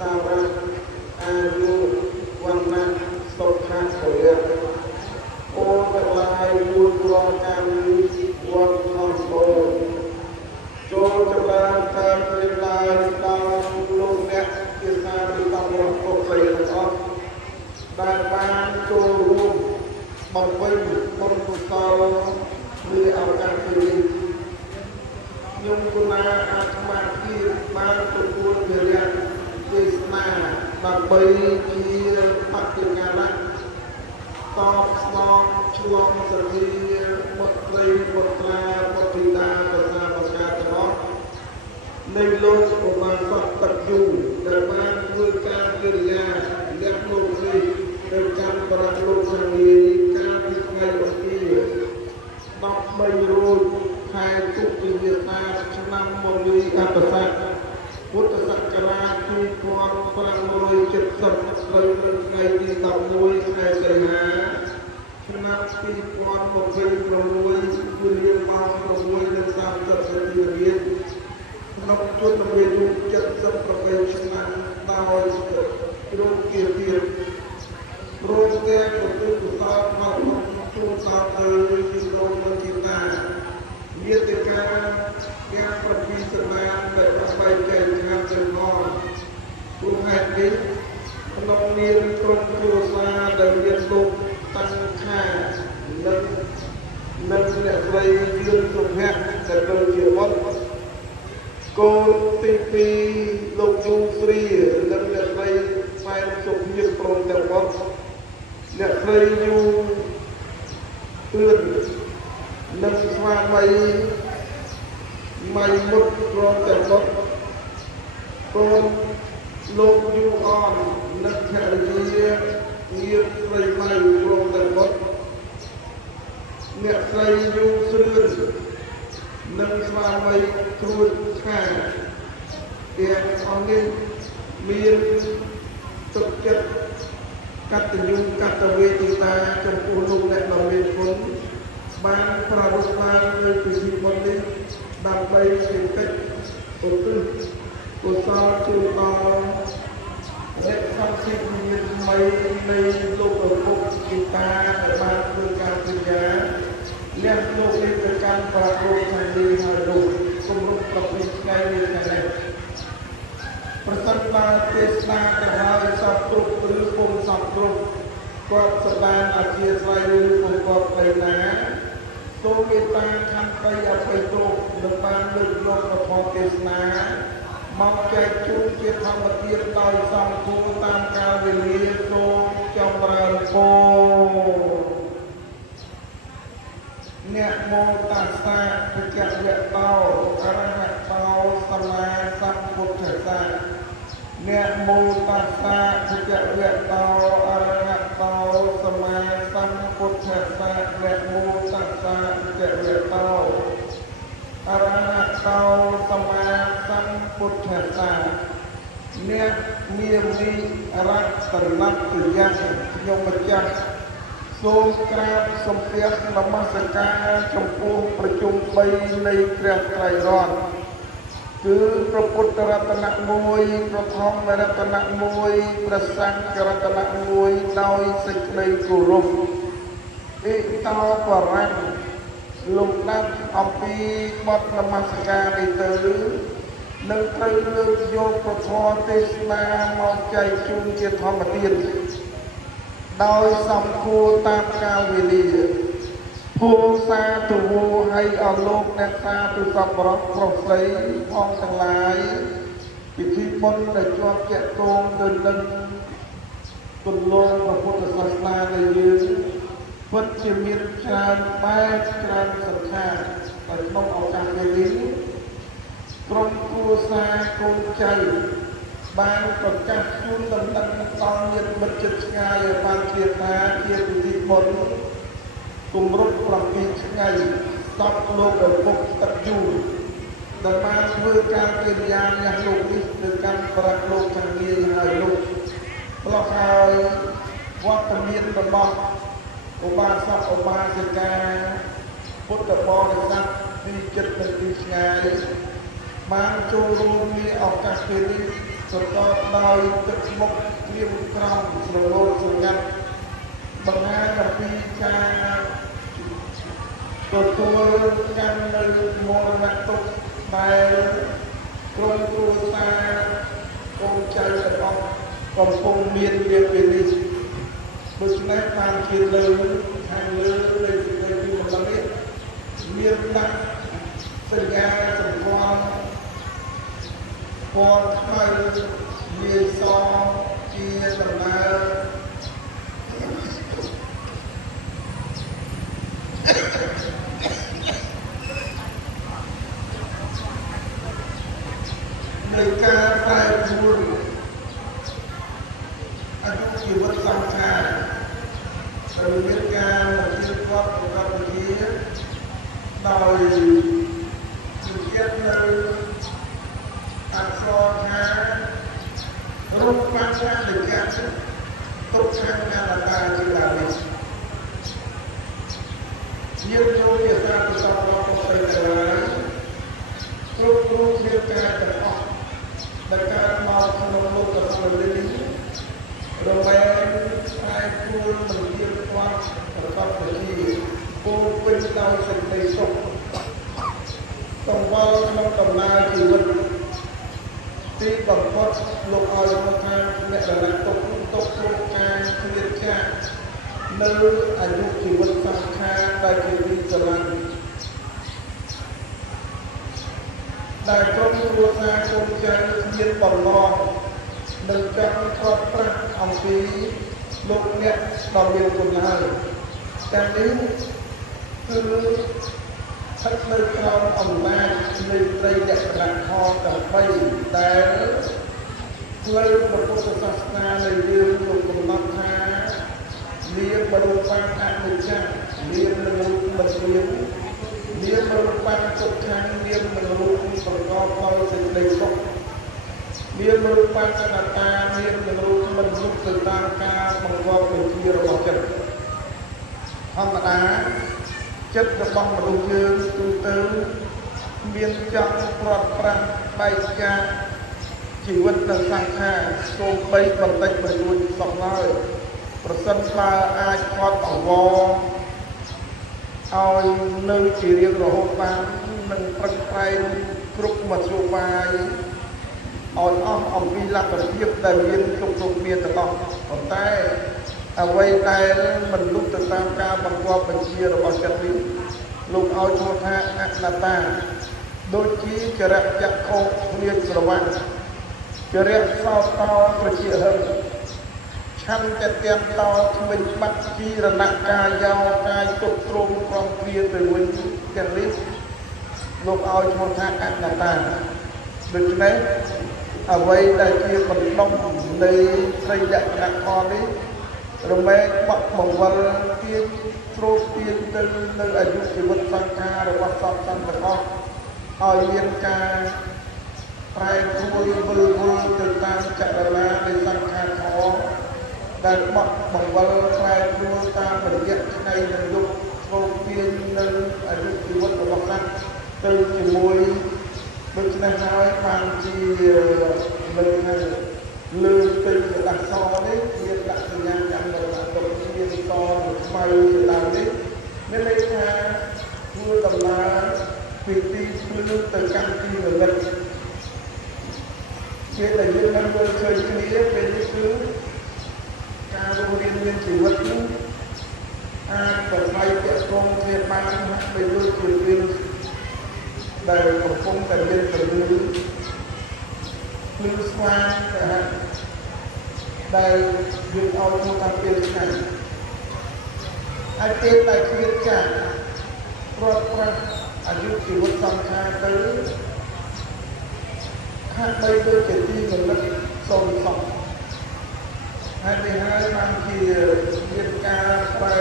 សារៈអាយុវណ្ណៈសុខៈពលៈអូនទាំងឡាយគួរប្រកាន់វត្តធម៌ចូលចម្រើនតាមព្រះឡាយដល់លោកអ្នកជាសាធិបរិបទប្រិយទាំងអស់ដែលបានចូលរួមបំពេញបុណ្យកុសលលើឱកាសនេះខ្ញុំគណៈអាត្មាភាពបានទទួលវិរិយទេសនាដើម្បីជាបច្ចុប្បន្នតបស្នងឆ្លងសធាបុត្រីបុត្រាបុត្រីតាប្រសាបកាទាំងអស់នៃលោកឧបាសកតយូដែលបានធ្វើការកិរិយាលះលោកនេះទៅកាន់បរិលោកខាងនេះកាលពីថ្ងៃទី13រោចខែទុតិយតាឆ្នាំមកលីអត្តស័កពុទ្ធសករាជ2570ត្រូវនៅថ្ងៃទី11ខែសីហាឆ្នាំ2026វេលាម៉ោង6:30នាទីក្នុងជួនវេលា78ឆ្នាំដោយគ្រោងគាពីព្រមទាំងប្រតិបត្តិផលជួនសោតទៅទីក្រុងមន្ទីតាវាតិកាទាំង7សមានដែលប្របីចែកខាងទាំងអស់ព្រោះហេតុនេះក្នុងនាមក្រុមគ្រួសារដែលមានលោកតាំងខានិងអ្នកស្រីយឿនសុភ័ក្រដែលទៅជាវត្តកូនទី2លោកយូស្រីនិងអ្នកស្រីផ្សេងសុភ័ក្រព្រមទាំងវត្តអ្នកស្រីយូពឿននិងស្វាមីម៉ៃមុតព្រមទាំងវត្តកូនលោកយូអននិងភរិយាងារស្រីម៉ៃព្រមទាំងវត្តអ្នកស្រីយូស្រឿននិងស្វាមីគ្រួខាទាំងអស់នេះមានទឹកចិត្តកតញ្ញូកតវេទិតាចំពោះលោកអ្នកដ៏មានគុណបានប្រារព្ធបាននៅពិធីបុណ្យនេះដើម្បីជាកិច្ចឧទ្ទិសកុសលជូនដល់អ្នកសង្ឃិមានថ្មីនៃលោកឪពុកជីតាដែលបានធ្វើការពិចារណាលះលោកនេះទៅកាន់ប្រារព្ធខាងនេះហើយលោកគម្រប់ប្រពៃថ្ងៃនេះថ្ងៃនេះប្រសិនបើទេសនាទៅហើយសពគ្រប់ឬពុំសពគ្រប់គាត់សម្បានអធិស្ឋានឬពុំគាត់ទៅណាសូមមេត្តាខន្តីអភ័យទោសនឹងបានលើកយកពធទេសនាមកចែកជូនជាធម្មទានដោយសង្ឃូតាមកាលវេលាសូមចម្រើនពរអ្នកមោតាសាបច្ចៈវៈតោអរហតតោសម្មាសម្ពុទ្ធស្សៈអ្នកមោតាសាបច្ចៈវៈតោអរហតតោសម្មាសម្ពុទ្ធស្សៈអ្នកមោតាសាបច្ចៈវៈតោអរហតតោសម្មាសម្ពុទ្ធស្សៈអ្នកមាននិរតនតយៈខ្ញុំម្ចាស់សូមក្រាបសំពះនមស្ការចំពោះប្រជុំ3នៃព្រះត្រៃរតន៍គឺព្រះពុទ្ធរតនៈ1ព្រះធម្មរតនៈ1ព្រះសង្ឃរតនៈ1ដោយសេចក្តីគោរពអិតោបរៈលោកដាប់អំពីបទនមស្ការនេះទៅនឹងត្រូវលើកយកពធទេសនាមកចែកជូនជាធម្មទានដោយសំគួរតាមកាលវេលាភូសាទុវោឲ្យអស់លោកអ្នកសាទុសពរៈប្រុសស្រីផងទាំងឡាយពិធីបុណ្យដែលជាប់ជាក់ទងទៅនឹងទន្លងព្រះពុទ្ធសាសនាដែលយើងពិតជាមានច្រើនបែបច្រើនសង្ខារនៅក្នុងឱកាសនេះក្រុមគ្រួសារកូនចៅបានប្រកាសជូនដំណឹងដល់ញាតិមិត្តជិតឆ្ងាយឲ្យបានជ្រាបថាជាពិធីបុណ្យគម្រប់7ថ្ងៃសពលោកឪពុកទឹកយូរដែលបានធ្វើការកិរិយាលះលោកនេះទៅកាន់ប្រាក់លោកខាងនេះហើយលោកផ្លោះហើយវត្តមានរបស់ឧបាសកឧបាសិកាពុទ្ធបរិស័ទពីចិត្តនិងពីឆ្ងាយបានចូលរួមមានឱកាសពេលនេះ ប្រកបដោយទឹកមុខក្រៀមក្រំស្រលោបស្រងាត់បង្ហាញអំពីការទទួលកាន់នៅមរណទុក្ខដែលក្រុមគ្រួសារកូនចៅរបស់កំពុងមាននាពេលនេះដូច្នេះបានជាលើខាងលើនៃសេចក្តីពីម្លឹងនេះមានដាក់សញ្ញាសម្គាល់ពណ៌ខ្មៅវាសជាដំណើរនៃការប្រែប្រួលអាយុជីវិតសង្ខារដែលមានការវិនិយោគប្រកបវិជ្ជាដោយជានៅអក្សរថារូបបច្ចៈនៃការទុកខាងអនត្តាជាដើមនេះញាតិញោមជាសាធុសង្ឃរបស់ព្រះសង្ឃរាយគ្រប់រូបមានការទាំងអស់ដែលកើតមកក្នុងលោកកសលនេះរមែងតែគួរមិនមានความប្រកបវិជ្ជាពោពេញដោយសេចក្តីសុខតង្វល់ក្នុងដំណើរជីវិតទីបំផុតលោកឲ្យមកថាអ្នករលទុកលោកការគ្លៀតចាស់នៅអាយុជីវិតសង្ខារដែលជាទីស្រឡាញ់ដែលក្រុមគ្រួសារកូនចៅមានបំណងនឹងចង់ខត់ប្រាស់អំពីលោកអ្នកដ៏មានគុណហើយទាំងនេះគឺស្ថិតនៅក្រោមអំណាចនៃត្រីលក្ខណៈខទាំង3ដែលផ្លូវព្រះពុទ្ធសាសនានៃយើងលោកកំណត់ថាមានបរិបត្តិអនិច្ចំមានរូបមិនមានបរិបត្តិទុក្ខមានរូបប្រកបដោយសេចក្តីសុខមានរូបបច្ចអនត្តាមានរូបមិនសុខទៅតាមការបង្កប់វិជារបស់ចិត្តធម្មតាចិត្តរបស់មនុស្សយើងទូទៅមានចង់ព្រាត់ប្រាសបែកចាកជីវិតនិងសង្ខារសូម្បីបន្តិចបន្តួចសោះឡើយប្រសិនបើអាចខត់អង្វរឲ្យនៅជារៀងរហូតបាននឹងប្រឹងប្រែងគ្រប់មធ្យោបាយឲ្យអស់អំពីលទ្ធភាពដែលមានគ្រប់មានទាំងអស់ប៉ុន្តែអ្វីដែលមិនលុបទៅតាមការបង្គាប់បញ្ជារបស់ចិត្តនេះលោកឲ្យឈ្មោះថាអនត្តាដូចជាចរិយចក្ខុមានស្រវឹងចរិយសោតតោត្រជាហឹងឆន្ទៈទាំងតោគ្មានបាត់ជីរណកាយោកាយទុកទ្រង់ក្រំគ្រាទៅវិញទាំងនេះលោកឲ្យឈ្មោះថាអនត្តាដូច្នេះអ្វីដែលជាបណ្ដុំនៃត្រីលក្ខណៈខនេះរមែងបក់បង្វិលទាញទ្រោមទាញទៅនៅអាយុជីវិតសង្ខាររបស់សត្វទាំងអស់ឲ្យមានការប្រែប្រួលវិលវល់ទៅតាមចលនានៃសង្ខារខដែលបក់បង្វិលប្រែប្រួលតាមរយៈថ្ងៃនិងយុគទ្រោមទាញនៅអាយុជីវិតរបស់សត្វទៅជាមួយដូច្នេះហើយបានជាលើនៅលើពេញកដាស់សនេះមានលក្ខណៈកម្មរបស់ទុកមានសនិងខ្មៅជាដើមនេះមានន័យថាធ្វើដំណើរពីទីភ្លឺទៅកាន់ទីងងឹតជាដែលយើងនឹងមើលឃើញគ្នាពេលនេះគឺការរស់រានមានជីវិតនោះអាចប្រថុយទាក់ទងគ្នាបានហាក់បីដូចជារឿងដែលកំពុងតែមានពលឺភ្លឺស្វាងដែលយើងឲ្យទៅតាមពេលថ្ងៃហើយពេលដែលគ្មានចាស់ព្រាត់ប្រាសអាយុជីវិតសង្ខារទៅហាក់បីដូចជាទីងងឹតសូន្យសោះហើយនេះហើយបានជាមានការប្រែ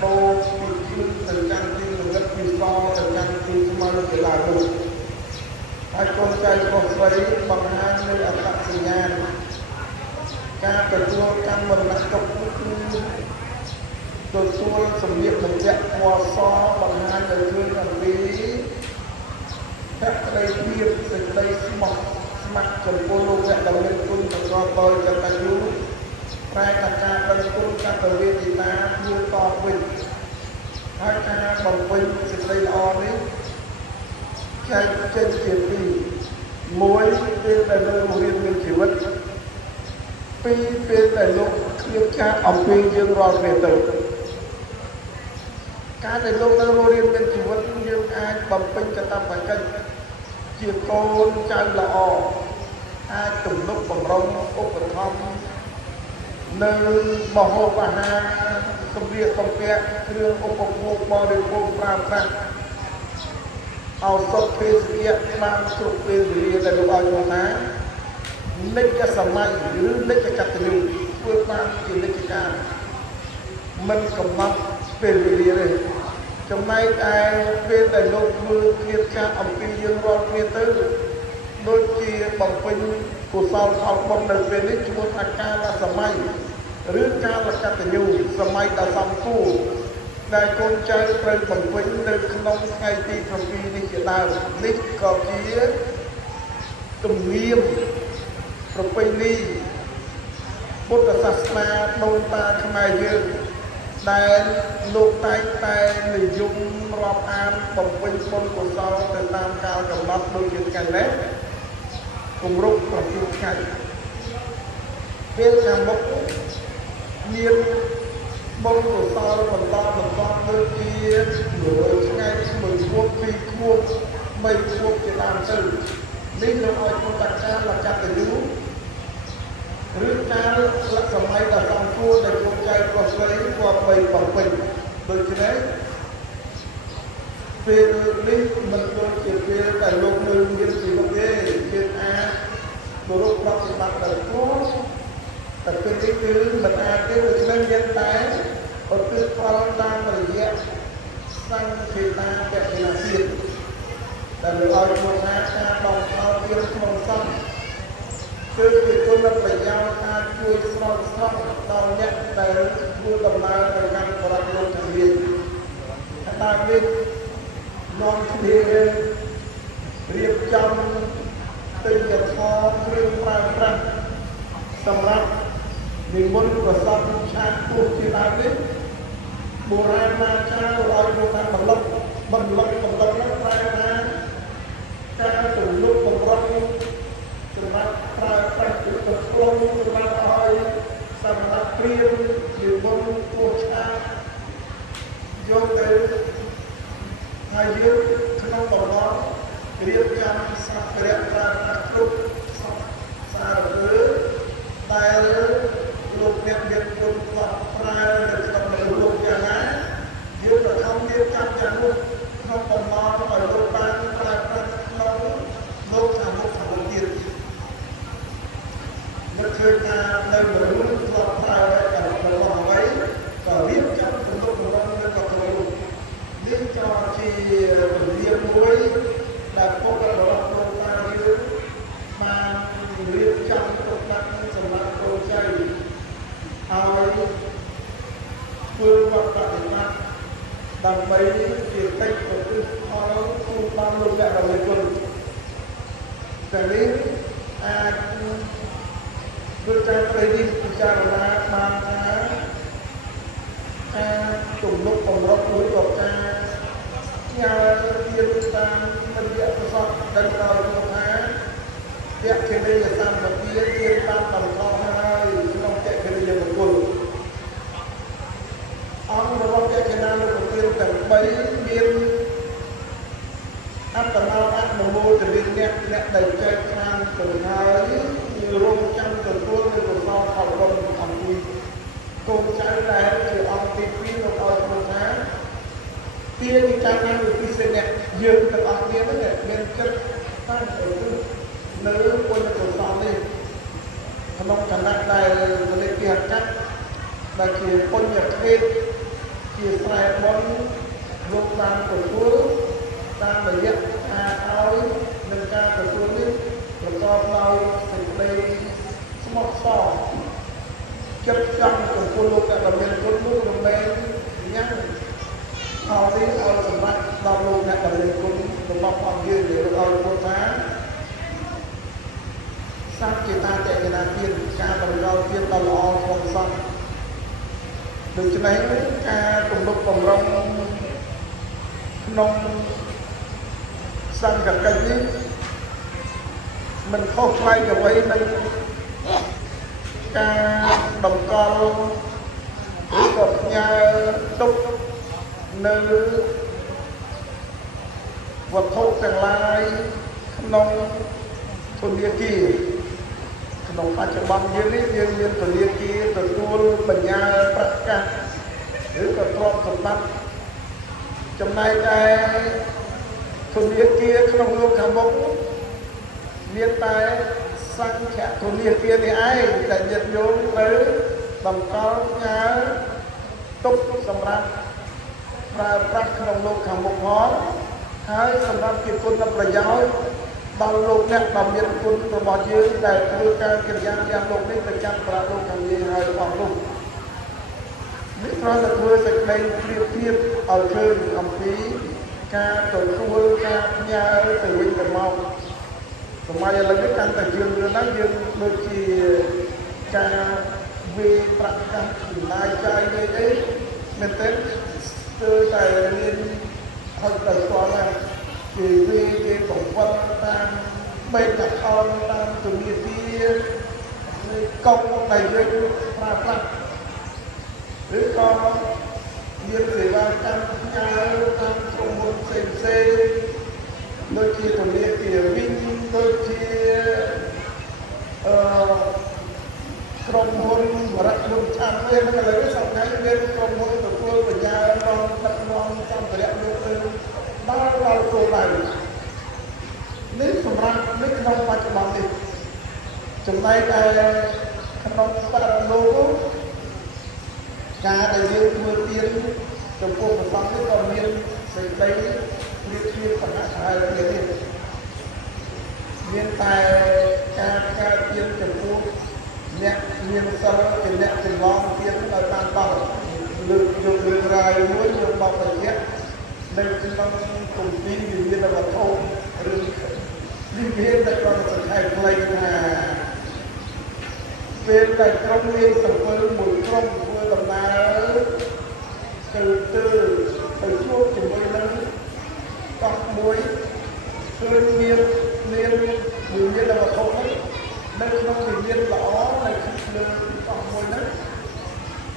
ប្រួលពីភ្លឺទៅកាន់ទីងងឹតពីសទៅកាន់ទីខ្មៅទៅឡើងនោះហើយកូនចៅប្រុសស្រីបង្ហាញនៅអត្តសញ្ញាណការទទួលកម្មមរណទុក្ខគឺទទួលសម្លៀកបំពាក់ពណ៌សបង្ហាញឲ្យឃើញអំពីភក្តីភាពសេចក្តីស្មោះស្ម័គ្រ ចំពោះលោកអ្នកដែលមានគុណប្រកបដោយកតញ្ញូប្រែតការដឹងគុណកតវេទិតាជួយតបវិញហើយការបំពេញសេចក្តីល្អនេះចែកចេញជាពីរមួយពេលដែលលោករៀនមានជីវិតពីរពេលដែលលោកឃ្លាតចាកអំពីយើងរាល់គ្នាទៅការដែលលោកនៅរៀនមានជីវិតយើងអាចបំពេញកាតព្វកិច្ចជាកូនចៅល្អអាចទំនុកបំរុងឧបត្ថម្ភនៅមហូបអាហារសម្ភារបំពាក់គ្រឿងឧបភោគបរិភោគប្រើប្រាស់ឱសថភេសជ្ជៈបានគ្រប់ពេលវេលាដែលលោកឲ្យមកថានិច្ចសម័យឬនិច្ចកតញ្ញូធ្វើបានជានិច្ចកាលមិនកំណត់ពេលវេលាទេចំណែកឯពេលដែលលោកធ្វើឃ្លាតចាកអំពីយើងរាល់គ្នាទៅដូចជាបំពេញកុសលផលបុណ្យនៅពេលនេះឈ្មោះថាកាលសម័យឬកាលកតញ្ញូសម័យដ៏សំគួរដែលកូនចៅត្រូវបំពេញនៅក្នុងថ្ងៃទី7នេះជាដើមនេះក៏ជាទំនៀមប្រពៃណីពុទ្ធសាសនាដូនតាខ្មែរយើងដែលលោកតែងតែនិយមរាប់អានបំពេញបុណ្យកុសលទៅតាមកាលកំណត់ដូចជាថ្ងៃនេះគម្រប់7ថ្ងៃពេលខាងមុខមានបុណ្យកុសលបន្តដូចជា100ថ្ងៃ1ខួប2ខួប3ខួបជាដើមទៅនេះលោកឲ្យពុទ្ធកាលកតញ្ញូឬការលក្ខសម័យដ៏សំគួរដែលកូនចៅប្រុសស្រីគាត់បីបំពេញដូច្នេះពេលនេះមិនដូចជាពេលដែលលោកនៅមានជីវិតទេជាអាចគោរពប្រតិបត្តិដល់គាត់តែពេលនេះគឺមិនអាចទេដូច្នេះមានតែឧទ្ទិសផលតាមរយៈសង្ឃេតាបេតិនាទៀតដែលលោកឲ្យមកថាការបងផលទៀតក្នុងសង្ឃគឺជាគុណប្រយោជន៍អាចជួយស្រោចស្រង់ដល់អ្នកដែលធ្វើដំណើរទៅកាន់បរិបទលោកទាំងនេះតាមនេះនាំគ្នារៀបចំទិញយធម៌គ្រឿងប្រើប្រាស់សម្រាប់និមន្តប្រសពឆាតពុទ្ធជាដើមនេះបុរាណណាចារឲ្យមកថាបន្លប់នោះប្រែថាការទំនុកបំរុងសម្រាប់ប្រើប្រាស់ទឹកខ្លងសម្រាប់ឲ្យសម្រាប់ព្រាមនិមន្តពុទ្ធឆាតយកទៅហើយយើងក្នុងបំណងរៀបចំសក្ការៈប្រើប្រាស់គ្រប់សារពើដែលលោកអ្នកមានគុណផ្លាស់ប្រើនៅក្នុងលោកយ៉ាងណាយើងក៏ខំរៀបចំយ៉ាងនោះក្នុងបំណងឲ្យលោកបានប្រើប្រាស់ក្នុងលោកខាងមុខទៀតមិនឃើញថានៅមនុស្សផ្លាស់ប្រើតែរបស់អ្វីក៏រៀបចំទំនុកបំរុងនៅក្នុងលោកនេះក៏ជាពលាមួយដែលពុទ្ធបរិស័ទលោកតាយើងបានរៀបចំទុកដាក់សម្រាប់កូនចៅឲ្យធ្វើវត្តបដិបត្តិដើម្បីជាកិច្ចប្រព្រឹត្តផលគូបានលោកអ្នកដ៏មានគុណតែនេះអាចដូចតែប្រតិពិចារណាបានថាការទំនុកបំរុងមួយក៏ការញ៉ាំទៀតតាមរយៈប្រសពដែលដោយមកថាពៈគិរិយសម្បទាទៀតបានបន្តហើយក្នុងពៈគិរិយបុគ្គលអង្គរបស់ពៈគិណានុប្រទានទាំង3មានអត្តនោអនុមោទនាអ្នកដែលចែកខាងទៅហើយរងចាំទទួលនៅកុសលផលបុណ្យអំពីកូនចៅដែលជាអង្គទី2លោកឲ្យមកថាទានចាំនៅពិសេសអ្នកយើងទាំងអស់គ្នាហ្នឹងមានចិត្តតាំងទៅនៅពុទ្ធកុសលនេះក្នុងគណៈដែលមនិកាកៈដែលជាពុញ្ញខេតជាស្រែបុណ្យលោកបានទទួលតាមរយៈការឲ្យនឹងការទទួលនេះប្រកបដោយសេចក្តីស្មោះសរចិត្តចង់ចំពោះលោកដែលមានគុណនោះមិនមែនញ៉ាំផលនេះឲ្យសម្រាប់ដល់លោកអ្នកដែលមានគុណរបស់អង្គយើងដែលឲ្យពុទ្ធថា សាច់ជាតាតេកណាទៀតការតម្រូវទៀតដល់ល្អក្នុងសង្ឃដូច្នេះការទំនុកបំរុងក្នុងសង្ឃកិច្ចនេះមិនខុសប្លែកអ្វីនឹងការតម្កល់ឬក៏ផ្ញើទុកនៅវត្ថុទាំងឡាយក្នុងធនាគារក្នុងបច្ចុប្បន្នយើងនេះយើងមានធនាគារទទួលបញ្ញាប្រកាសឬក៏ទ្រព្យសម្បត្តិចំណែកឯធនាគារក្នុងលោកខាងមុខមានតែសង្ឃធនាគារនេះឯងដែលញាតិញោមត្រូវតម្កល់ផ្ញើទុកសម្រាប់ប្រើប្រាស់ក្នុងលោកខាងមុខផងហើយសម្រាប់ជាគុណប្រយោជន៍ដល់លោកអ្នកដែលមានគុណរបស់យើងដែលធ្វើការកិរិយាយ៉ាងលោកនេះទៅចាំប្រាក់លោកខាងនេះហើយរបស់នោះនេះគ្រាន់តែធ្វើសេចក្តីប្រៀបធៀបឲ្យឃើញអំពីការទទួលការផ្ញើទៅវិញទៅមកសម័យឥឡូវនេះកាន់តែយើងណាស់យើងដូចជាការវាប្រកាសចំណាយចាយនេះអីមែនទេស្ទើរតែមានហើយទៅស្គាល់ថាគេវាគេបង្វឹកតាមបេតកលតាមធនាគារកុកដែលយើងប្រើប្រាស់ឬក៏មានសេវាកម្មផ្ញើតាមក្រុមហ៊ុនផ្សេងដូចជាធនាគារវិញដូចជាក្រុមហ៊ុនបរិយាលំឆានវិញឥឡូវសប្តាហ៍នេះក្រុមហ៊ុនទទួលបញ្ញានាំដឹកនាំសម្ភារៈលោកទៅដល់គោលដៅនេះសម្រាប់នេះក្នុងបច្ចុប្បន្ននេះចំណែកឯក្នុងបរិយាលោកការដែលយើងធ្វើទៀនចំពោះព្រះសង្ឃនេះក៏មានសេចក្តីព្រៀបធៀបបណ្ណាខែលើនេះមានតែការកើតទៀនចំពោះអ្នកមានសិលជាអ្នកចម្លងទៀនដោយបានបោះលើកយករឿងរ៉ាវមួយយកមកបញ្ជាក់នៅក្នុងគម្ពីរវិញ្ញាណវត្ថុឬនេះមានតែគាត់សង្ខេបខ្លីថាពេលតែក្រុមលេងសំពើមួយក្រុមធ្វើដំណើរទៅជួបជាមួយនឹងកោះមួយឃើញមានវិញ្ញាណវត្ថុនេះនៅក្នុងវិញ្ញាណល្អនៅលើកោះមួយហ្នឹង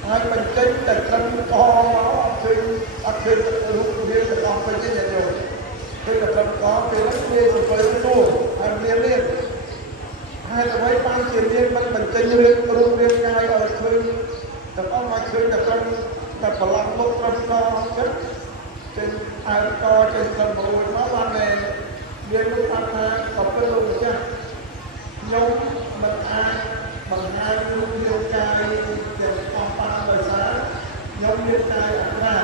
ហើយបញ្ចេញតែត្រឹមកអត់ឃើញរូបរាងរបស់ពេញទេញាតិញោមឃើញតែត្រឹមកពេលហ្នឹងវាសង្កេតទូហើយមាននេះហើយអ្វីបានជាមានមិនបញ្ចេញរូបរាងកាយឲ្យឃើញទាំងអស់មកឃើញតែត្រឹមតែប្រឡំមុខត្រឹមកចិត្តចេញអើកចេញត្រឹមរួចមកបានតែមានលោកថាក៏ពេលលោកម្ចាស់ខ្ញុំមិនអាចបង្ហាញរូបរាងកាយទាំងអស់បានដោយសារខ្ញុំមានកាយអក្រា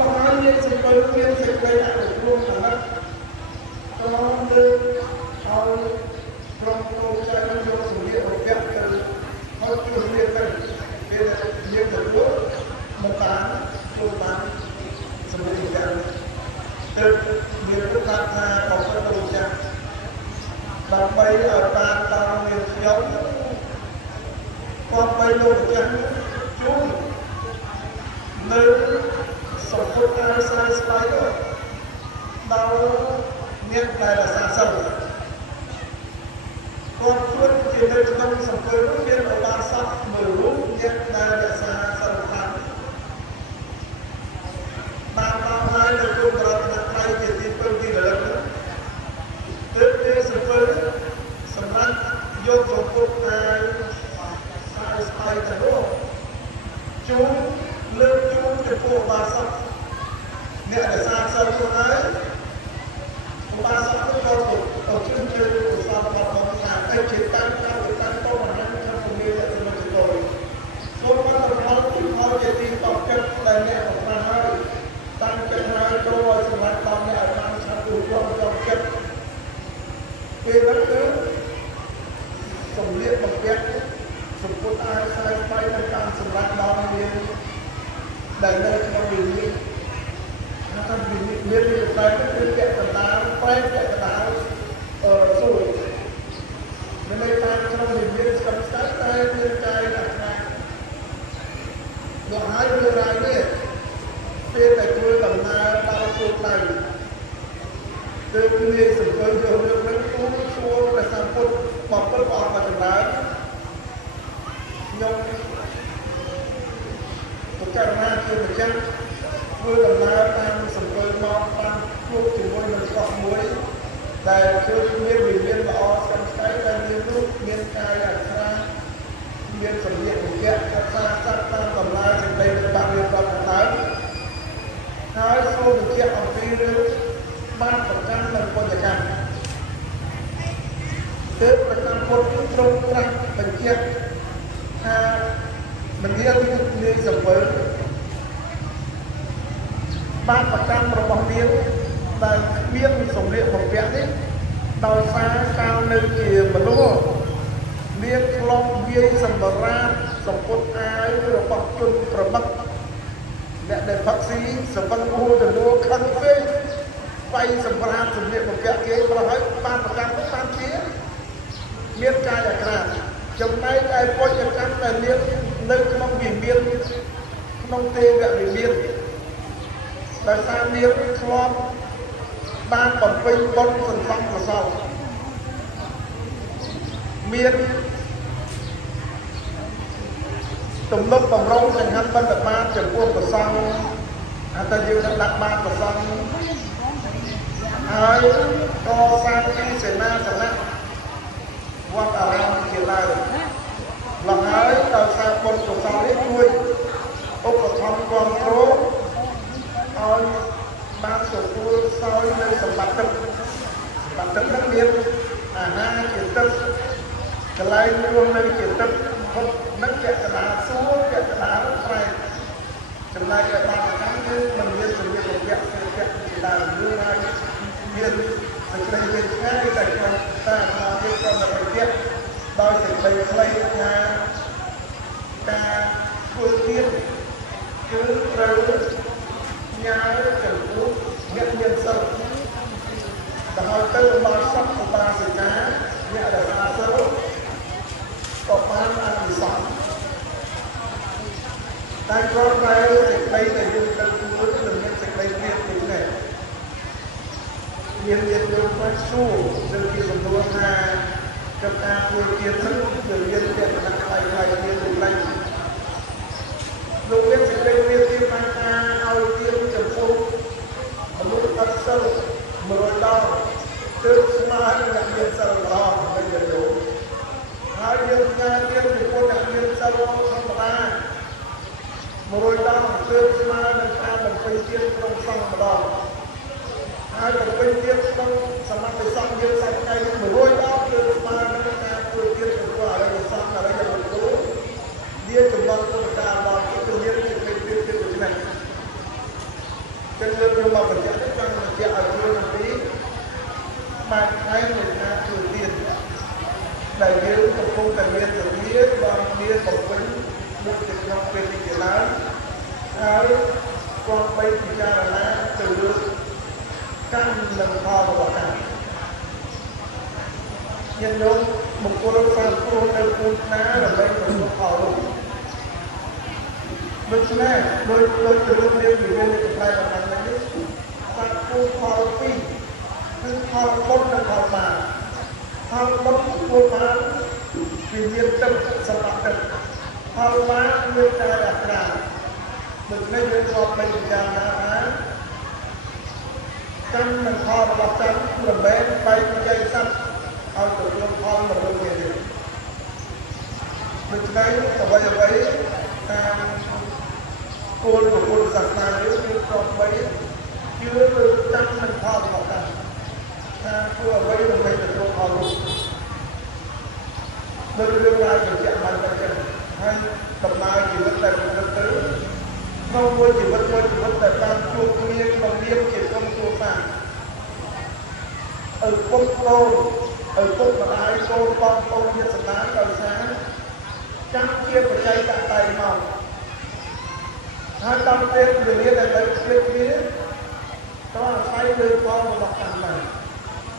ឡើយមានសេចក្តីមានសេចក្តីអនុគ្រោះខាងនេះក៏លើកឲ្យក្រុមគ្រូចាស់យកសម្ភារៈទៅហើយជួយរៀនទៅពេលយើងទទួលមកបានជួយបានសម្ភារៈទៅមានប្រកាសថាបងប្អូនគ្រូចាស់ដើម្បីឲ្យបានតាមមានខ្ញុំគាត់បីលោកម្ចាស់ជួយនៅសម្ពុតអាស្រ័យស្បៃដល់អ្នកដែលរក្សាសិលគាត់ជួយជានៅក្នុងសម្ពុតនោះមានឧបាសកមួយរូបអ្នកដែលរក្សាសិល5បានមកហើយនៅក្នុងក្រមត្រៃជាទីពឹងទីរលឹកទើបទេសម្ពុតសម្រាប់យកសម្ពុតអាស្បៃទៅជួយលើកជួយចំពោះឧបាសកអ្នកដែលសាងសិលខ្លួនហើយឧបាសកទៅជឿនជឿនឧស្សាហ៍របស់ថាឯជាតាមតាមទៅបង្ហាញក្នុងពលាទៅមកទៅសូមបានផលពីផលជាទីតបចិត្តដែលអ្នកប្រកាសហើយតាំងចិត្តហើយចូលឲ្យសម្រាប់តាមអ្នកឲ្យបានឆាប់រួចរាល់trongចិត្តពេលហ្នឹងគឺសម្លៀកបំពាក់សម្ពុតអាយខ្សែស្បៃនៅតាមសម្រាប់ដល់មានដែលនៅក្នុងវិញ្ញាណថាវិញ្ញាណមានតែគឺពាក់កណ្ដាលប្រែពាក់កណ្ដាលសួរ នៅតាមក្នុងវិមានស្កស្ដាយតែមានកាយដាក់ណាមកហើយរឿងរ៉ាវនេះពេលតែធ្វើដំណើរដល់គោលដៅទើបមានសង្កេតយករឿងនេះគូសួរព្រះសម្ពុទ្ធបបិទ្ធព្រះអង្គចម្រើនខ្ញុំពិចារណាជាម្ចាស់ធ្វើដំណើរតាមសង្កេតមកតាមជួបជាមួយនឹងកោះមួយដែលឃើញមានវិញ្ញាណល្អស្កស្ដាយដែលមានរូបមានកាយអក្សរមានសម្ភារវិជ្ជាអក្សរស័ព្ទតាមតម្លៃសេចក្តីរបស់រៀបរាប់ដំណើរហើយសួរវិជ្ជាអំពីរឿងបានប្រកាន់និងពុទ្ធកម្មទើបព្រះសម្ពុទ្ធទ្រង់ត្រាស់បញ្ជាក់ថាមនាលនាយសម្ពើបានប្រកាន់របស់នាងដែលមានសម្ភារបំពាក់នេះដោយសារកាលនៅជាមនុស្សនាងធ្លាប់វាយសម្រាប់សម្ពុតអាយរបស់ជនប្រមឹកអ្នកដែលផឹកស៊ីសម្បឹងអូទៅលោខឹងពេកបៃសម្រាប់សម្ភារបំពាក់គេប្រហែលបានប្រកាន់បានជាមានកាយអាក្រាតចំណែកឯពុទ្ធកម្មដែលមាននៅក្នុងវិមានក្នុងទេវវិមានដោយសារនាងធ្លាប់បានបំពេញបុណ្យសន្សំកុសលមានទំនុកបំរុងចង្ហាន់បិណ្ឌបាតចំពោះព្រះសង្ឃតែយើងនឹងដាក់បាតព្រះសង្ឃហើយកសាងទីសេនាសនៈវត្តអារាមជាឡើយឡើងហើយដោយសារបុណ្យកុសលនេះជួយឧបត្ថម្ភគ្រប់គ្រងឲ្យបានទទួលសោយនៅសម្បត្តិទឹកនឹងមានអាហារជាទឹកកន្លែងរស់នៅជាទឹកហូបនឹងចក្កដាសួរចក្កដាប្រែកចំណែកឯបាតកម្មគឺមិនមានសម្ភារបំពាក់ជាដើមឬហើយមានសេចក្តីវេទនាតែក្នុងតែមកទៀតក៏មិនទៀតដោយសេចក្តីខ្លីថាការធ្វើទៀតគឺត្រូវញ៉ាំចំពោះអ្នកមានសិលដល់ទៅមកសពឧបាសិកាអ្នកដែលបានសិលក៏បានអនុសង្ឃតែគ្រាន់តែសេចក្តីដែលយើងត្រូវធ្វើគឺមានសេចក្តីទៀតនេះមានយើងបានសួរទៅជាសំណួរថាកត្តាធ្វើទៀតនឹងគឺមានលក្ខណៈខ្លីៗមានដូចនេះលោកមានសេចក្តីមានទីបានថាឲ្យទៀតចំពោះមនុស្សអត់សិល100ដងទើបស្មើនឹងអ្នកមានសិលល្អទៅយកហើយយើងផ្ញើទៀតចំពោះអ្នកមានសិលធម្មតា100ដងទើបស្មើនឹងការបំពេញទៀតក្នុងសង្ឃម្ដងហើយបំពេញទៀតក្នុងសមាធិសង្ឃយើងសាច់ថ្ងៃ100ដងទើបស្មើនឹងការធ្វើទៀតចំពោះអរិយសង្ឃអរិយបុគ្គលវាចំណងគុណការដល់គឺមានសេចក្តីទៀតដូចនេះចឹងយើងមកបញ្ជាក់ចង់បញ្ជាក់ឲ្យយល់អំពីបានថ្ងៃនៃការធ្វើទៀតដែលយើងកំពុងតែមានសភាបានមានបំពេញមួយទៅក្នុងពេលនេះឡើងហើយគាត់បីពិចារណាទៅលើកម្មនិងផលរបស់កម្មយើងយកបុគ្គលសាស្ត្រព្រោះនៅពូជណាដើម្បីទទួលផលនោះដូច្នេះដោយទៅរួមគ្នាពីវិញនៃផ្នែករបស់នេះសាស្ត្រពូជផលពីរគឺផលបុណ្យនិងផលបាបផលបុណ្យធ្វើបានពីមានទឹកសម្បត្តិទឹកផលបាបមានតែអក្រាដូច្នេះយើងក៏បីពិចារណាថាកម្មនិងផលរបស់កម្មគឺមិនមែនបែកចែកសត្វឲ្យទទួលផលរបស់វាទេដូច្នេះអ្វីតាមគោលcủaពុទ្ធសាសនានេះគឺក៏បីជឿលើកម្មនិងផលរបស់កម្មថាធ្វើអ្វីដើម្បីទទួលផលនោះនៅរឿងរ៉ាវបញ្ជាក់បានតែចឹងហើយដំណើរជីវិតដែលប្រព្រឹត្តទៅក្នុងមួយជីវិតដែលបានជួបគ្នាក្នុងនាមជាក្រុមគ្រួសារឪពុកប្អូនឪពុកម្ដាយកូនបងប្អូនញាតិសន្តានដោយសារចាំជាបច្ច័យតតែមកហើយដល់ពេលវេលាដែលទៅគ្នាតោះអាស្រ័យលើផលរបស់កម្មដែរ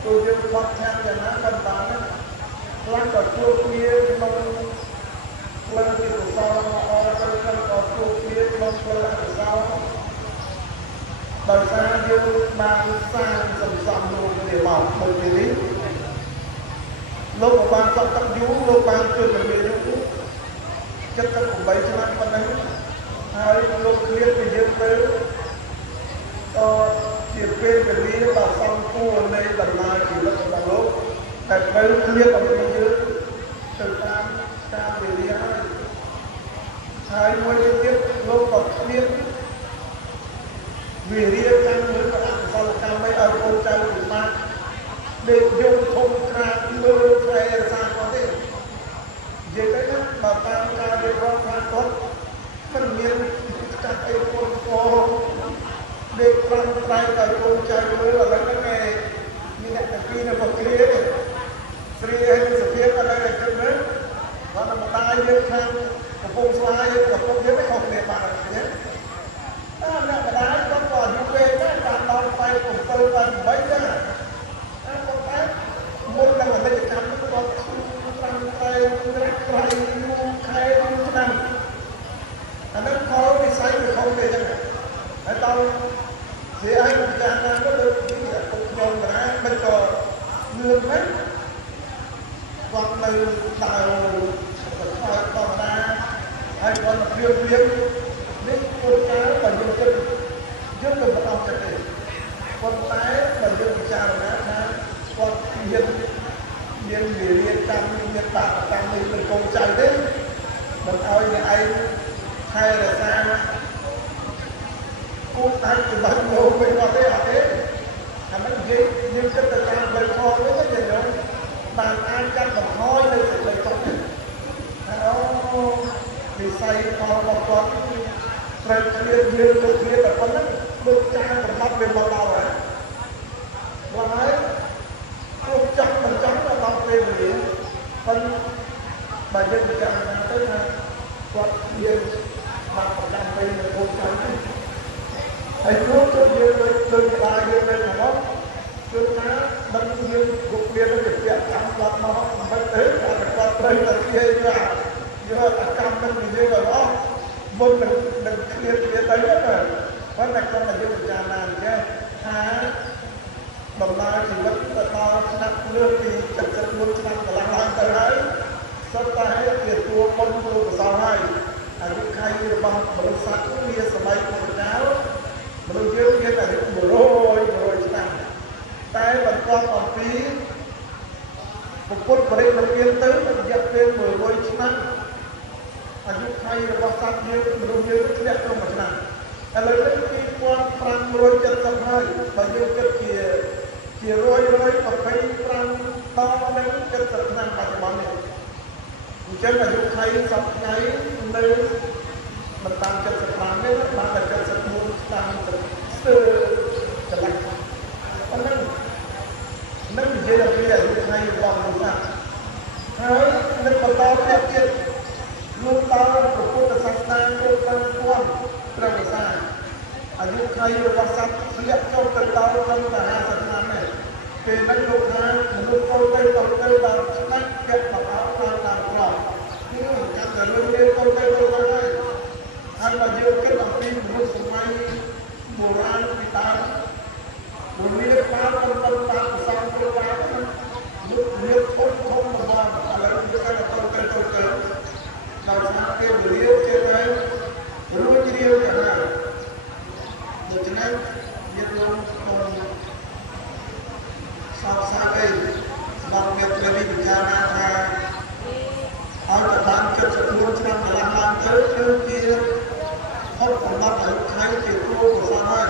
ព្រោះយើងបត់ខាងយ៉ាងណាក៏បានដែរ ខ្លះក៏ជួបគ្នាក្នុងផ្លូវជាកុសលល្អទៅខ្លះក៏ជួបគ្នាក្នុងផ្លូវអកុសលដោយសារយើងបានសាងសន្សំនោះគ្នាមកដូចនេះលោកក៏បានសក់ទឹកយូរលោកបានជួយជំនាញយូរ78ឆ្នាំប៉ុណ្ណឹងហើយលោកគ្លៀនពីយើងទៅជាពេលវេលាដ៏សំគួរនៃដំណើរជីវិតរបស់លោកតែត្រូវគ្លៀនអំពីយើងទៅតាមការវេលាហើយមួយទៀតលោកក៏គ្លៀនវិរិយកម្មឬក៏អកុសលកម្មឲ្យកូនចៅពិបាកដេកយំធំក្រាបមើលផ្លែរសាគាត់ទេនិយាយទៅណាបើតាមការរៀបរាប់ថាគាត់មិនមានកាត់អីពុនកដេកប្រឹងប្រែងឲ្យកូនចៅមើលឥឡូវហ្នឹងឯងមានអ្នកតាគីនៅបកគ្រាស្រីឲ្យសុភាពឥឡូវតែគិតមើលគាត់តែម្ដាយយើងខាងកំពង់ស្វាយកំពង់យើងមិនខុសគ្នាបាត់ហើយណាអ្នកម្ដាយគាត់ក៏អាយុពេកដែរបានដល់87 88ដែរគាត់តែមុននឹងអតិថិកម្មគាត់ប្រាំតែរកក្រៃយូរខែយូរឆ្នាំអានោះខលវិស័យវាខុសគ្នាចឹងហើយដល់ស្រីឯងពិចារណាទៅដូចនេះពុកខ្ញុំណាមិនក៏លឿនហ្នឹងគាត់នៅដើរទៅខោធម្មតាហើយគាត់ព្រៀបនេះគោលការណ៍បើយើងគិតយើងក៏មិនអត់ចិត្តទេប៉ុន្តែបើយើងពិចារណាថាគាត់មានវិរិយកម្មមានបាបកម្មនេះเป็นកូនចៅទេមិនឲ្យអ្នកឯងថែរក្សាគូអាចទៅបានលោកវិញអត់ទេអាហ្នឹងនិយាយយើងគិតទៅតាមផ្លូវខុសវិញទេយើងបានអាចកាត់បន្ថយនៅសេចក្តីទុក្ខនេះអូវិស័យផលរបស់គាត់ត្រូវគ្លៀនយើងទៅគ្លៀនតែប៉ុណ្ណឹងដូចចាប្រមាត់វាមកដល់ហើយហើយគ្រប់ចាក់មិនចង់ដល់ពេលវេលាប៉ុន្តែបើយើងពិចារណាទៅថាគាត់យើងបានប្រកាន់ពេលនៅកូនចៅនេះហើយគ្រប់ទៅយើងទៅក្បាលយើងនៅក្នុងនោះគឺថាមិនយើងគ្រប់គ្នាទៅជាចាំគាត់មកមិនទៅគាត់ត្រូវតែជាយកអកម្មនឹងនិយាយឲ្យអស់មុននឹងគ្លៀនគ្នាទៅណាប៉ុន្តែគាត់តែយើងពិចារណាអញ្ចឹងថាដំណើរជីវិតទៅដល់ឆ្នាំលើសពី74ឆ្នាំកន្លងឡើងទៅហើយសុទ្ធតែជាតួបុណ្យតួកុសលហើយអាយុខៃរបស់មនុស្សសត្វវាសម័យពុទ្ធកាលមនុស្សយើងមានអាយុ100ឆ្នាំតែបន្ទាប់អំពីពុទ្ធបរិនិព្វានទៅរយៈពេល100ឆ្នាំអាយុខៃរបស់សត្វយើងមនុស្សយើងធ្លាក់ក្នុងមួយឆ្នាំឥឡូវនេះ2570ហើយបើយើងគិតជា125ដល់នឹង70ឆ្នាំបច្ចុប្បន្ននេះអញ្ចឹងអាយុខៃសពថ្ងៃនៅមិនតាម75ទេបានតែ74ឆ្នាំទៅស្ទើរកន្លះប៉ុណ្ណឹងនឹងនិយាយពីអាយុខៃរបស់មនុស្សហើយនឹងបន្តទៀតលោកដល់ពុទ្ធសាសនាគ្រប់គ្រងព្រះវិសាអាយុខៃរបស់សត្វធ្លាក់ចុះទៅដល់50ឆ្នាំនេះពេលហ្នឹងលោកថាមនុស្សចូលទៅដល់ឆ្នាំពាក់បបោតាមក្រមគឺចាំតែលុយទៅហើយហើយបើយើងគិតអំពីមនុស្សសម័យបុរាណពីដើមមុននេះបានតាមប្រសាទគ្រប់បានលោកមានធំរបស់ឥឡូវយើងទៅដល់សារគេរៀបជាទៅរួចរៀបទៅហើយដូច្នេះយើងលោកសោកសៅអីដល់មានព្រះវិជ្ជាណាថាឲ្យប្រតាម74ឆ្នាំកន្លងឡើងទៅគឺជាហត់កំណត់អាយុខៃជាគ្រូប្រសាហើយ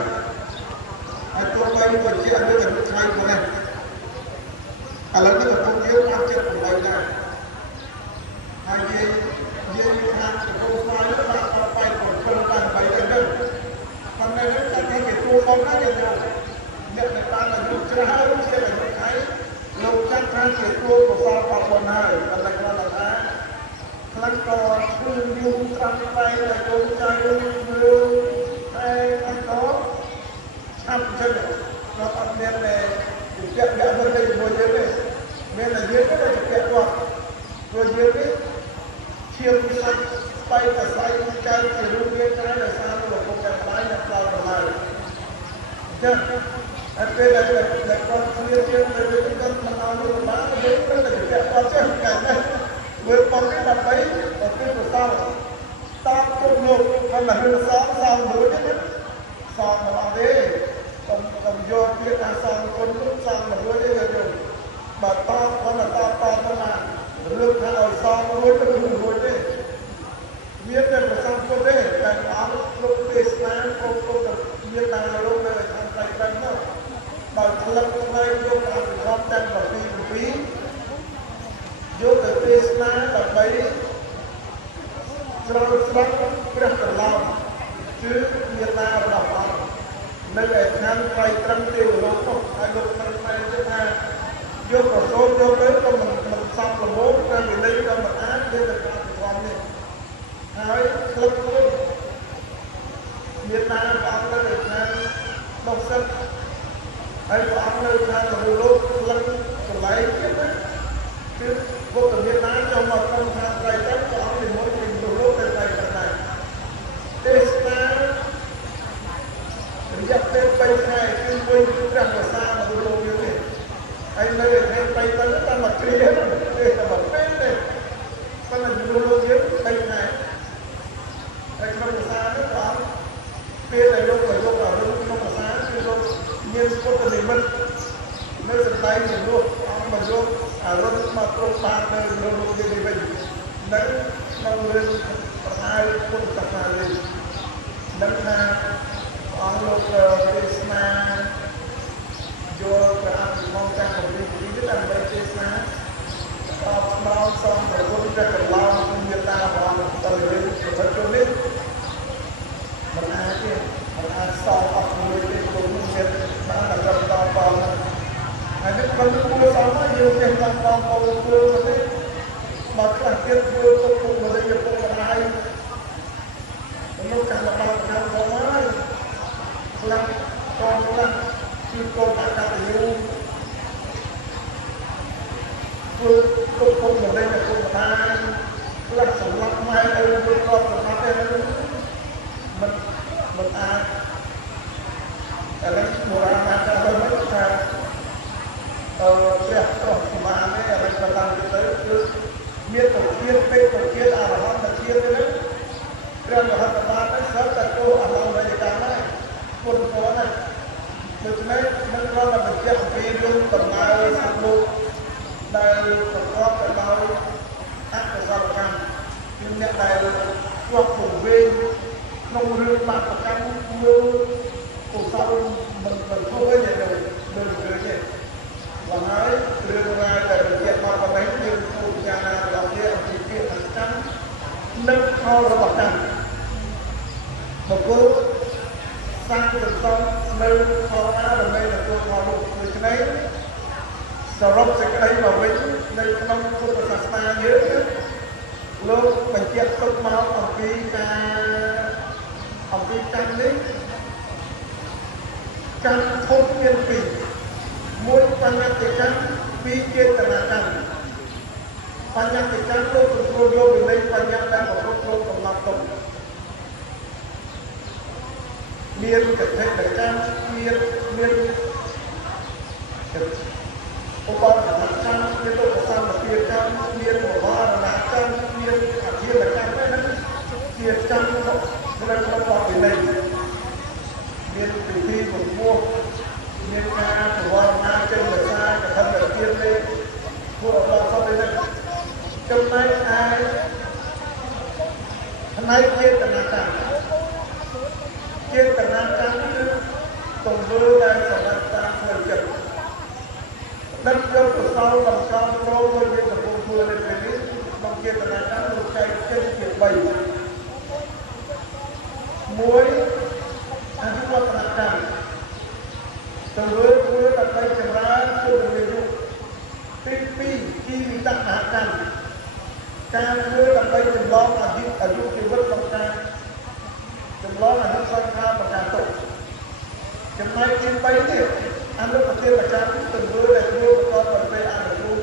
ហើយទោះបីក៏ជាអាយុខៃប៉ុណ្ណេះឥឡូវនេះកំពុងយើងបាន78ដែរហើយយើងថាគ្រូស្វាយបានដល់87បាន8ទៅនឹងប៉ុន្តែនេះតែជាគ្រូបងណាយើងអ្នកដែលបានអាយុច្រើនជាអាយុខៃលោកចាត់ថាជាគ្រូប្រសាផលបុណ្យហើយប៉ុន្តែគាត់ថាខ្លះក៏ធ្វើយូរស្រាប់តែតែកូនចៅមើលតែគាត់ក៏ឆាប់ចឹងគាត់អត់មានតែជាពាក់ដាក់ទៅជាមួយយើងទេមានតែយើងទៅជាពាក់គាត់ ព្រោះយើងនេះឈាមសាច់ស្បែកតែស្បែកកើតជារូបរាងកាយដោយសារលោកពុកទាំងឡាយអ្នកផ្ដល់តម្លៃអញ្ចឹងហើយពេលដែលគាត់គ្មានយើងទៅវិញគាត់មិនឲ្យលោកបានយើងត្រូវតែចាក់គាត់ចេះកាលនេះមើលប៉ុននេះដើម្បីប្រតិបត្តិតាមគ្រប់លោកគាត់មករឿងសំមួយទេសំមកអត់ទេកុំយកពាក្យថាសំគុណសំមួយទេយើងបើតគាត់ទៅណារឿងថាឲ្យសំមួយទៅមួយទេមានតែប្រសាទគុណទេតែអង្គគ្រប់ទេសនាគ្រប់ទៅមានតែលោកនៅខាងផ្លៃនោះបើផ្លឹកផ្នែកយកអភិធម្មទាំង7យកទៅទេសនាដើម្បីស្រោចស្រង់ព្រះកន្លងគឺមានតារបស់អង្គនៅឯខាងផ្លៃត្រឹមទេវលោកនោះហើយលោកមិនមែនទេថាយកប្រសូតយកទៅក៏មិនសំលមោតែវិន័យក៏មិនអាចទេទៅអភិធម្មនេះហើយផ្លឹកគុណមានតាព្រះអង្គនៅឯខាងដុសសិទ្ធហើយព្រះអង្គនៅខាងមនុស្សលោកផ្លឹកកន្លែងទៀតណាគឺពុទ្ធមេត្តាចូលមកក្នុងខាងផ្លៃទឹកព្រះអង្គនិមន្តពីមនុស្សលោកទៅផ្លៃទឹកដែរទេសនារយៈពេល3ខែគឺមួយព្រះភាសាមនុស្សលោកយើងនេះហើយនៅឯខាងផ្លៃទឹកតាមមកគ្រាទេតែមកពេលទេប៉ុន្តែមនុស្សលោកយើង3ខែហើយក្នុងភាសានេះព្រះអង្គពេលដែលលោកអរុក្នុងភាសាគឺលោកមានពុទ្ធនិមិត្តនៅសម្ដែងជំនួសអង្គមកយកអរុមកគ្រប់បាននៅលោកនេះវិញនៅក្នុងរឿងប្រហែលពុទ្ធសាសនានេះដឹងថាអង្គលោកទេសនាយកព្រះអភិធម្មទាំង7នេះដើម្បីទេសនាដល់ស្មោសំប្រវត្តិព្រះកន្លងមានតារបស់អង្គទៅរឿងប្រវត្តិនេះមិនអាចសល់អត់មួយទេគុំមានបានតែបន្តផងហើយនេះគាត់គួរសមមកយើងចេះតាមបងប្អូនធ្វើទេមកខ្លះទៀតធ្វើពុកមកវិញពុកបណ្ដាយមនុស្សចាំមកខាងផងហើយខ្លះកូនខ្លះគឺកូនអកតញ្ញូធ្វើពុកមកវិញពុកបណ្ដាយខ្លះសម្លាប់ម៉ែទៅវិញគាត់សម្លាប់ទេមិនអាចតែនេះបុរាណថាទៅមិនថាព្រះប្រសមានេះអ្វីក៏តាមទៅគឺមានទៅទៀតពេកទៅទៀតអរហន្តទៅទៀតនេះព្រះមហត្តបាននេះសត្វតែគោអឡងនៃកម្មនេះពុទ្ធពរណាដូច្នេះមិនគ្រាន់តែបញ្ជាក់ពីរឿងដំណើរសត្វលោកដែលប្រកបទៅដោយអកុសលកម្មគឺអ្នកដែលជាប់ពង្វេងក្នុងរឿងបាបកម្មមួយកុសលមិនធ្វើទេដូចទេបងហើយរឿងរ៉ាវដែលបញ្ជាក់មកប៉ុណ្ណេះយើងគួរពិចារណាដល់គ្នាអំពីពាក្យកម្មនិងផលរបស់កម្មបុគ្គលសាងសន្សំនៅផលណាដើម្បីទទួលផលនោះដូច្នេះសរុបសេចក្តីមកវិញនៅក្នុងពុទ្ធសាសនាយើងលោកបញ្ជាក់ទុកមកអំពីកម្មនេះកម្មធំមានពីរមួយបញ្ញត្តិកម្មពីរចេតនាកម្មបញ្ញត្តិកម្មលោកទទួលយកវិន័យបញ្ញត្តិដែលប្រកបក្នុងកំណត់ទុកមានកថេរកម្មមានឧបករណ៍កម្មមានឧបសគ្គពាកម្មមានបវរណកម្មមានអធិរកម្មហ្នឹងជាកម្មក្នុងរបស់វិន័យមានពិធីប្រមូលមានការប្រវត្តិណាចេញភាសាកថាទៅទៀតទេពួកអត់សោះទេចំណែកឯផ្នែកចេតនាកម្មគឺទង្វើដែលសម្រាប់តាមផ្លូវចិត្តដឹកយកកុសលបង្កប់គ្រោងមួយយើងកំពុងធ្វើនៅពេលនេះក្នុងចេតនាកម្មលោកចែកចេញជា3មួយអនុវត្តកម្មទង្វើធ្វើដើម្បីចម្រើនសុខភាពទី2ជីវិតមហកម្មការធ្វើដើម្បីចម្លងអាយុជីវិតក្នុងការចម្លងអាយុសង្ខារបង្ការទុកចំណែកទី3ទៀតអនុប្រតិបត្តិកម្មទង្វើដែលធ្វើប្រកបដោយអនុរូប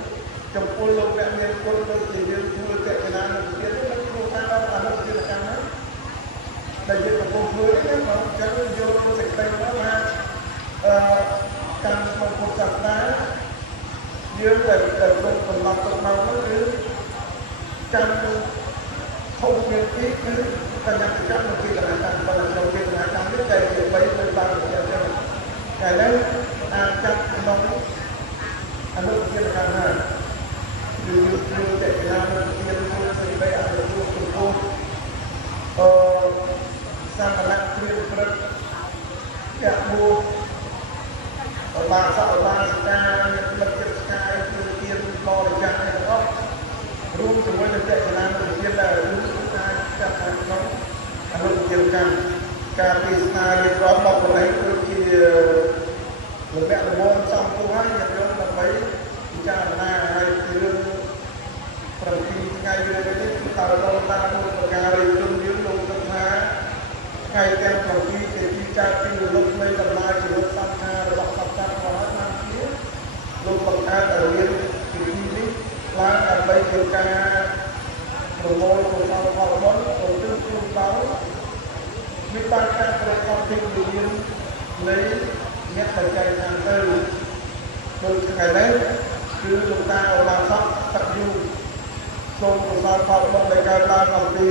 ចំពោះលោកអ្នកមានគុណដូចជាយើងធ្វើតេកណានឹងទៀតនឹងគ្រូថាដល់អនុជាកម្មណាដែលយើងកំពុងធ្វើនេះបងចឹងយកសេចក្តីមកថាកម្មក្នុងពុទ្ធសាសនាយើងដែលក្នុងកំណត់ទុកមកនោះគឺកម្មធំមានទីគឺកញ្ញាកម្មនិងទីកញ្ញាកម្មបើក្នុងទីកញ្ញាកម្មនេះតែជា3ទៅតាមរយៈចឹងតែនៅអាចចាត់ក្នុងអនុជាកម្មណាគឺយើងតែកញ្ញានឹងមានសេចក្តីអនុគ្រោះចំពោះសាមណគ្រាព្រឹកកៈមូបានសពបានសកាមានលិខិតស្កាយគឺទានបរិច្ចាគទាំងអស់រួមជាមួយនឹងចេតនាវិជាដែលគឺការចាត់តាមក្នុងអនុជាកម្មការពិស្ដាររៀបរាប់បបរៃដូចជាលំបាកលំងសំគួរហើយញាតិញោមដើម្បីពិចារណាឲ្យរឿង7ថ្ងៃនេះគឺតើដល់តាមប្រការរៀបចំយើងលោកថាថ្ងៃទាំង7ជាទីចាត់ពីលោកនៃដំណើរជីវិតសង្ខាររបស់សត្វទាំងអស់បានជាលោកបង្កើតឲ្យមានពិធីនេះឡើងដើម្បីជាការប្រមូលកុសលផលបុណ្យទៅទិសជូនដល់មានបានការប្រកបពីវិញ្ញាណនៃអ្នកបច្ច័យខាងទៅដូចថ្ងៃនេះគឺលោកតាអរឡាសក់ទឹកយូរសូមកុសលផលបុណ្យដែលកើតឡើងអំពី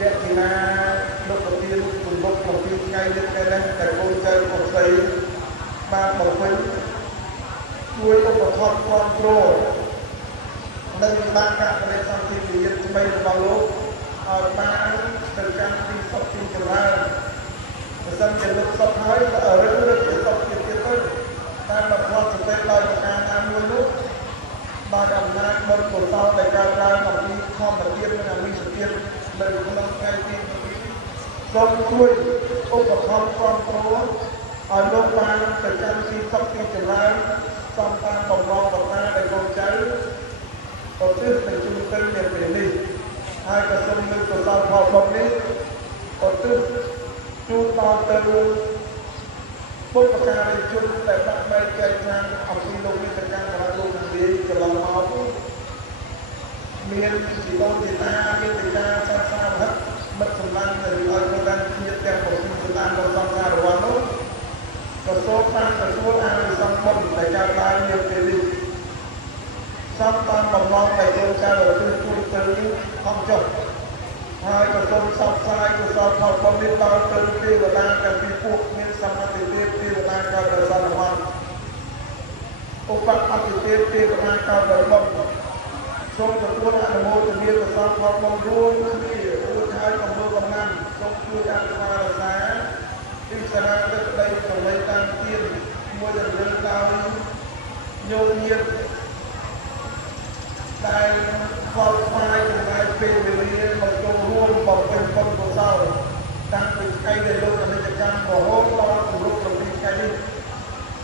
តេតិណាលោកប្រទានគុណបុត្រ7ថ្ងៃនេះតែកូនចៅអស្ដីបានបំពេញជួយឧបត្ថម្ភគ្រប់គ្រងនិងបានការបរិសន្ធិវិញ្ញាណថ្មីរបស់លោកឲ្យបានទៅកាន់ទីសុខទីចម្រើនបើសិនជាលោកសុខហើយក៏រឹងរឹកទៅសុខទៀតទៅតាមបំផុតសតិដោយប្រការណាមួយនោះដោយអំណាចបុណ្យកុសលដែលកើតឡើងអំពីធម្មជាតិនិងអវិជ្ជភាពនៅក្នុងថ្ងៃទី7សូមជួយឧបត្ថម្ភគ្រប់គ្រងឲ្យលោកបានទៅកាន់ទីសុខទីចម្រើនសំតាមបំណងប្រាថ្នាដែលកូនចៅក៏ទើបទៅជួបទៅនៅពេលនេះហើយក៏សូមលើកកុសលផលបុណ្យនេះក៏ទើបជួបដល់ទៅពុទ្ធការីជនដែលបាក់បែកចែកខាងអំពីលោកនេះទៅកាន់ប្រាលោកនិយាយកន្លងមកមានជីវនទេតាមានទេតាសាសាវហិតមិត្តសម្លាញ់ទៅឲ្យគាត់គ្នាទាំងពុទ្ធសម្លាញ់ដល់សង្សាររបស់នោះក៏សូមតាមទទួលអានិសង្ឃបុណ្យដែលកើតឡើងនៅពេលនេះសំតាមបំណងដែលចូលចៅទៅជួយទៅខំចុះហើយក៏សូមសោកស្ដាយកុសលផលបុណ្យនេះដល់ទៅទេវតាទាំងពីរពួកមានសមត្ថភាពទេវតាកើតដល់សន្និបាតឧបបត្តិទេវទេវតាកើតដល់បុណ្យសូមទទួលអនុមោទនាកុសលផលបុណ្យរួមគ្នារួចហើយកំពុងកំណាំសូមជួយអនុវារសាពិសារទឹកដីសម្លេងតាមទៀនមួយដែលរឿងដោយញោមញាតដែលផលផ្សាយចំណាយពេលវេលាមកចូលរួមបំពេញបុណ្យកុសលតាំងពីថ្ងៃដែលលោកអនិច្ចកម្មរហូតដល់គម្រប់7ថ្ងៃនេះ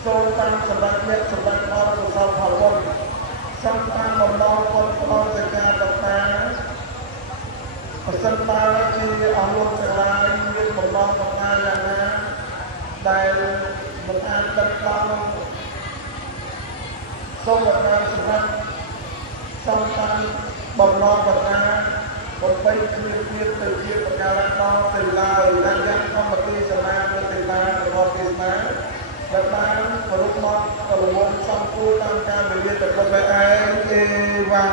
សូមតាមសម្បត្តិអ្នកសម្បត្តិផលកុសលផលបុណ្យសំតាមបំណងផលផ្ដល់ទៅការតតាប្រសិនបើជាអស់លោកទាំងឡាយមានបំណងតតាយ៉ាងណាដែលមិនអាចដឹកដល់សូមបានសម្រាប់សំខាន់បំណងប្រាថ្នាបំពេញគ្នាទៅជាប្រការដល់ទៅឡើយតាមយ៉ាងធម្មទីសមាទៅទៅតាមរបស់ទេសនាដែលបានគោរពមកកលវងសំគូរតាមការវិនិច្ឆ័យទៅឯងទេវ៉ា